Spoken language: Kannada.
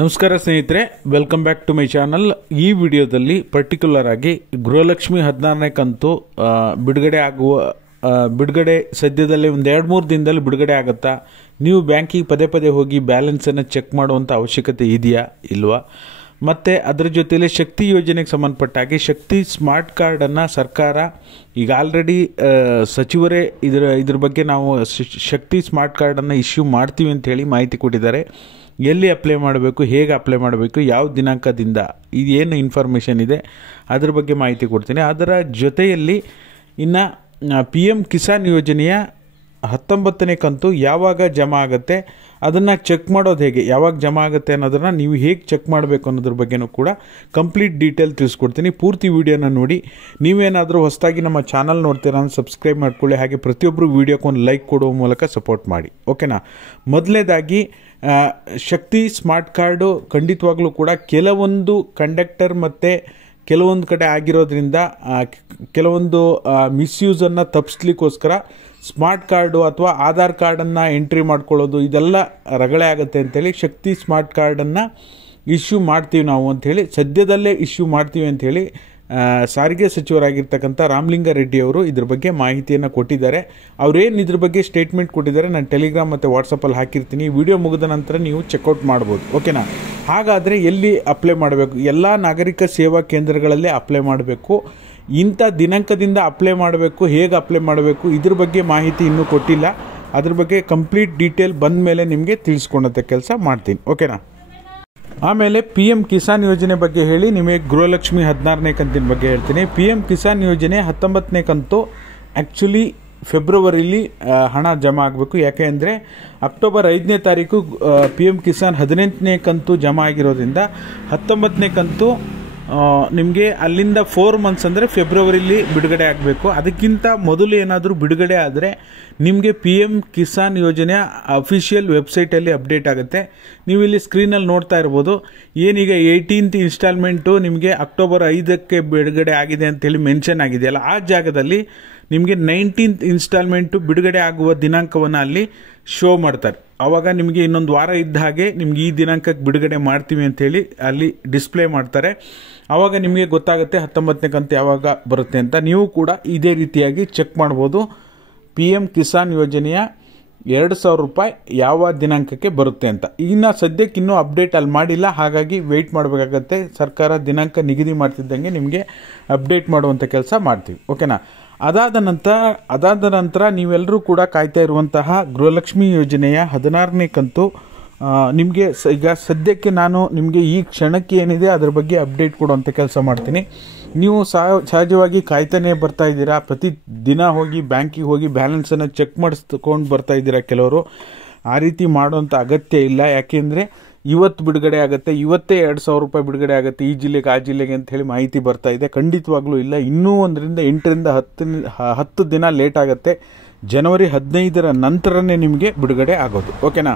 ನಮಸ್ಕಾರ ಸ್ನೇಹಿತರೆ, welcome back to my channel. ಈ ವಿಡಿಯೋದಲ್ಲಿ ಪರ್ಟಿಕ್ಯುಲರ್ ಆಗಿ ಗೃಹಲಕ್ಷ್ಮಿ 16ನೇ ಕಂತು ಬಿಡುಗಡೆ ಸದ್ಯದಲ್ಲೇ ಒಂದು 2-3 ದಿನದಲ್ಲಿ ಬಿಡುಗಡೆ ಆಗುತ್ತಾ, ನೀವು ಬ್ಯಾಂಕಿಗೆ ಪದೇ ಪದೇ ಹೋಗಿ ಬ್ಯಾಲೆನ್ಸನ್ನು ಚೆಕ್ ಮಾಡುವಂಥ ಅವಶ್ಯಕತೆ ಇದೆಯಾ ಇಲ್ವಾ, ಮತ್ತು ಅದರ ಜೊತೆಯಲ್ಲಿ ಶಕ್ತಿ ಯೋಜನೆಗೆ ಸಂಬಂಧಪಟ್ಟ ಹಾಗೆ ಶಕ್ತಿ ಸ್ಮಾರ್ಟ್ ಕಾರ್ಡನ್ನು ಸರ್ಕಾರ ಈಗ ಆಲ್ರೆಡಿ ಸಚಿವರೇ ಇದ್ರ ಬಗ್ಗೆ ನಾವು ಶಕ್ತಿ ಸ್ಮಾರ್ಟ್ ಕಾರ್ಡನ್ನು ಇಶ್ಯೂ ಮಾಡ್ತೀವಿ ಅಂತ ಹೇಳಿ ಮಾಹಿತಿ ಕೊಟ್ಟಿದ್ದಾರೆ. ಎಲ್ಲಿ ಅಪ್ಲೈ ಮಾಡಬೇಕು, ಹೇಗೆ ಅಪ್ಲೈ ಮಾಡಬೇಕು, ಯಾವ ದಿನಾಂಕದಿಂದ, ಇದೇನು ಇನ್ಫಾರ್ಮೇಷನ್ ಇದೆ ಅದ್ರ ಬಗ್ಗೆ ಮಾಹಿತಿ ಕೊಡ್ತೀನಿ. ಅದರ ಜೊತೆಯಲ್ಲಿ ಇನ್ನು PM ಕಿಸಾನ್ ಯೋಜನೆಯ 19ನೇ ಕಂತು ಯಾವಾಗ ಜಮಾ ಆಗುತ್ತೆ, ಅದನ್ನು ಚೆಕ್ ಮಾಡೋದು ಹೇಗೆ, ಯಾವಾಗ ಜಮಾ ಆಗುತ್ತೆ ಅನ್ನೋದನ್ನು ನೀವು ಹೇಗೆ ಚೆಕ್ ಮಾಡಬೇಕು ಅನ್ನೋದ್ರ ಬಗ್ಗೆನೂ ಕೂಡ ಕಂಪ್ಲೀಟ್ ಡೀಟೇಲ್ ತಿಳಿಸ್ಕೊಡ್ತೀನಿ. ಪೂರ್ತಿ ವಿಡಿಯೋನ ನೋಡಿ. ನೀವೇನಾದರೂ ಹೊಸದಾಗಿ ನಮ್ಮ ಚಾನಲ್ ನೋಡ್ತೀರಾ ಅಂದರೆ ಸಬ್ಸ್ಕ್ರೈಬ್ ಮಾಡ್ಕೊಳ್ಳಿ. ಹಾಗೆ ಪ್ರತಿಯೊಬ್ಬರು ವಿಡಿಯೋಕ್ಕೆ ಒಂದು ಲೈಕ್ ಕೊಡುವ ಮೂಲಕ ಸಪೋರ್ಟ್ ಮಾಡಿ, ಓಕೆನಾ. ಮೊದಲನೇದಾಗಿ ಶಕ್ತಿ ಸ್ಮಾರ್ಟ್ ಕಾರ್ಡು ಖಂಡಿತವಾಗ್ಲೂ ಕೂಡ ಕೆಲವೊಂದು ಕಂಡಕ್ಟರ್ ಮತ್ತು ಕೆಲವೊಂದು ಕಡೆ ಆಗಿರೋದ್ರಿಂದ ಕೆಲವೊಂದು ಮಿಸ್ಯೂಸನ್ನು ತಪ್ಪಿಸ್ಲಿಕ್ಕೋಸ್ಕರ ಸ್ಮಾರ್ಟ್ ಕಾರ್ಡು ಅಥವಾ ಆಧಾರ್ ಕಾರ್ಡನ್ನು ಎಂಟ್ರಿ ಮಾಡ್ಕೊಳ್ಳೋದು ಇದೆಲ್ಲ ರಗಳೆ ಆಗುತ್ತೆ ಅಂಥೇಳಿ ಶಕ್ತಿ ಸ್ಮಾರ್ಟ್ ಕಾರ್ಡನ್ನು ಇಶ್ಯೂ ಮಾಡ್ತೀವಿ ನಾವು ಅಂಥೇಳಿ, ಸದ್ಯದಲ್ಲೇ ಇಶ್ಯೂ ಮಾಡ್ತೀವಿ ಅಂಥೇಳಿ ಸಾರಿಗೆ ಸಚಿವರಾಗಿರ್ತಕ್ಕಂಥ ರಾಮಲಿಂಗಾರೆಡ್ಡಿ ಅವರು ಇದ್ರ ಬಗ್ಗೆ ಮಾಹಿತಿಯನ್ನು ಕೊಟ್ಟಿದ್ದಾರೆ. ಅವರೇನು ಇದ್ರ ಬಗ್ಗೆ ಸ್ಟೇಟ್ಮೆಂಟ್ ಕೊಟ್ಟಿದ್ದಾರೆ ನಾನು ಟೆಲಿಗ್ರಾಮ್ ಮತ್ತು ವಾಟ್ಸಪ್ಪಲ್ಲಿ ಹಾಕಿರ್ತೀನಿ. ವಿಡಿಯೋ ಮುಗಿದ ನಂತರ ನೀವು ಚೆಕ್ಔಟ್ ಮಾಡ್ಬೋದು, ಓಕೆನಾ. ಹಾಗಾದರೆ ಎಲ್ಲಿ ಅಪ್ಲೈ ಮಾಡಬೇಕು? ಎಲ್ಲ ನಾಗರಿಕ ಸೇವಾ ಕೇಂದ್ರಗಳಲ್ಲೇ ಅಪ್ಲೈ ಮಾಡಬೇಕು. ಇಂಥ ದಿನಾಂಕದಿಂದ ಅಪ್ಲೈ ಮಾಡಬೇಕು, ಹೇಗೆ ಅಪ್ಲೈ ಮಾಡಬೇಕು ಇದ್ರ ಬಗ್ಗೆ ಮಾಹಿತಿ ಇನ್ನೂ ಕೊಟ್ಟಿಲ್ಲ. ಅದ್ರ ಬಗ್ಗೆ ಕಂಪ್ಲೀಟ್ ಡೀಟೇಲ್ ಬಂದ ಮೇಲೆ ನಿಮಗೆ ತಿಳಿಸ್ಕೊಳೋಂಥ ಕೆಲಸ ಮಾಡ್ತೀನಿ, ಓಕೆನಾ. ಆಮೇಲೆ PM ಕಿಸಾನ್ ಯೋಜನೆ ಬಗ್ಗೆ ಹೇಳಿ ನಿಮಗೆ ಗೃಹಲಕ್ಷ್ಮಿ 16ನೇ ಕಂತಿನ ಬಗ್ಗೆ ಹೇಳ್ತೀನಿ. PM ಕಿಸಾನ್ ಯೋಜನೆ 19ನೇ ಕಂತು ಆ್ಯಕ್ಚುಲಿ ಫೆಬ್ರವರಿಲಿ ಹಣ ಜಮಾ ಆಗಬೇಕು. ಯಾಕೆ ಅಂದರೆ ಅಕ್ಟೋಬರ್ 5ನೇ ತಾರೀಕು PM ಕಿಸಾನ್ 18ನೇ ಕಂತು ಜಮಾ ಆಗಿರೋದ್ರಿಂದ 19ನೇ ಕಂತು ನಿಮಗೆ ಅಲ್ಲಿಂದ 4 ಮಂತ್ಸ್ ಅಂದರೆ ಫೆಬ್ರವರಿಲಿ ಬಿಡುಗಡೆ ಆಗಬೇಕು. ಅದಕ್ಕಿಂತ ಮೊದಲು ಏನಾದರೂ ಬಿಡುಗಡೆ ಆದರೆ ನಿಮಗೆ PM ಕಿಸಾನ್ ಯೋಜನೆಯ ಅಫಿಷಿಯಲ್ ವೆಬ್ಸೈಟಲ್ಲಿ ಅಪ್ಡೇಟ್ ಆಗುತ್ತೆ. ನೀವು ಇಲ್ಲಿ ಸ್ಕ್ರೀನಲ್ಲಿ ನೋಡ್ತಾ ಇರ್ಬೋದು, ಏನೀಗ 18th ಇನ್ಸ್ಟಾಲ್ಮೆಂಟು ನಿಮಗೆ ಅಕ್ಟೋಬರ್ 5ಕ್ಕೆ ಬಿಡುಗಡೆ ಆಗಿದೆ ಅಂತೇಳಿ ಮೆನ್ಷನ್ ಆಗಿದೆಯಲ್ಲ, ಆ ಜಾಗದಲ್ಲಿ ನಿಮಗೆ 19th ಇನ್ಸ್ಟಾಲ್ಮೆಂಟು ಬಿಡುಗಡೆ ಆಗುವ ದಿನಾಂಕವನ್ನು ಅಲ್ಲಿ ಶೋ ಮಾಡ್ತಾರೆ. ಆವಾಗ ನಿಮಗೆ ಇನ್ನೊಂದು ವಾರ ಇದ್ದ ಹಾಗೆ ನಿಮ್ಗೆ ಈ ದಿನಾಂಕಕ್ಕೆ ಬಿಡುಗಡೆ ಮಾಡ್ತೀವಿ ಅಂತೇಳಿ ಅಲ್ಲಿ ಡಿಸ್ಪ್ಲೇ ಮಾಡ್ತಾರೆ. ಆವಾಗ ನಿಮಗೆ ಗೊತ್ತಾಗುತ್ತೆ 19ನೇ ಕಂತು ಯಾವಾಗ ಬರುತ್ತೆ ಅಂತ. ನೀವು ಕೂಡ ಇದೇ ರೀತಿಯಾಗಿ ಚೆಕ್ ಮಾಡ್ಬೋದು. PM ಕಿಸಾನ್ ಯೋಜನೆಯ 2,000 ರೂಪಾಯಿ ಯಾವ ದಿನಾಂಕಕ್ಕೆ ಬರುತ್ತೆ ಅಂತ. ಇನ್ನು ಸದ್ಯಕ್ಕೆ ಇನ್ನೂ ಅಪ್ಡೇಟ್ ಅಲ್ಲಿ ಮಾಡಿಲ್ಲ, ಹಾಗಾಗಿ ವೆಯ್ಟ್ ಮಾಡಬೇಕಾಗತ್ತೆ. ಸರ್ಕಾರ ದಿನಾಂಕ ನಿಗದಿ ಮಾಡ್ತಿದ್ದಂಗೆ ನಿಮಗೆ ಅಪ್ಡೇಟ್ ಮಾಡುವಂಥ ಕೆಲಸ ಮಾಡ್ತೀವಿ, ಓಕೆನಾ. ಅದಾದ ನಂತರ ನೀವೆಲ್ಲರೂ ಕೂಡ ಕಾಯ್ತಾ ಇರುವಂತಹ ಗೃಹಲಕ್ಷ್ಮಿ ಯೋಜನೆಯ 16ನೇ ಕಂತು ನಿಮಗೆ ಈಗ ಸದ್ಯಕ್ಕೆ ನಾನು ನಿಮಗೆ ಈ ಕ್ಷಣಕ್ಕೆ ಏನಿದೆ ಅದರ ಬಗ್ಗೆ ಅಪ್ಡೇಟ್ ಕೊಡುವಂಥ ಕೆಲಸ ಮಾಡ್ತೀನಿ. ನೀವು ಸಹಜವಾಗಿ ಕಾಯ್ತಾನೆ ಬರ್ತಾ ಇದ್ದೀರಾ, ಪ್ರತಿ ದಿನ ಹೋಗಿ ಬ್ಯಾಂಕಿಗೆ ಹೋಗಿ ಬ್ಯಾಲೆನ್ಸನ್ನು ಚೆಕ್ ಮಾಡಿಸ್ಕೊಂಡು ಬರ್ತಾ ಇದ್ದೀರಾ ಕೆಲವರು. ಆ ರೀತಿ ಮಾಡುವಂಥ ಅಗತ್ಯ ಇಲ್ಲ. ಯಾಕೆಂದರೆ ಇವತ್ತು ಬಿಡುಗಡೆ ಆಗುತ್ತೆ, ಇವತ್ತೇ 2,000 ರೂಪಾಯಿ ಬಿಡುಗಡೆ ಆಗುತ್ತೆ ಈ ಜಿಲ್ಲೆಗೆ ಆ ಜಿಲ್ಲೆಗೆ ಅಂತ ಹೇಳಿ ಮಾಹಿತಿ ಬರ್ತಾ ಇದೆ. ಖಂಡಿತವಾಗ್ಲೂ ಇಲ್ಲ. ಇನ್ನೂ 8ರಿಂದ 10 ದಿನ ಲೇಟ್ ಆಗುತ್ತೆ. ಜನವರಿ 15ರ ನಂತರನೇ ನಿಮಗೆ ಬಿಡುಗಡೆ ಆಗೋದು, ಓಕೆನಾ.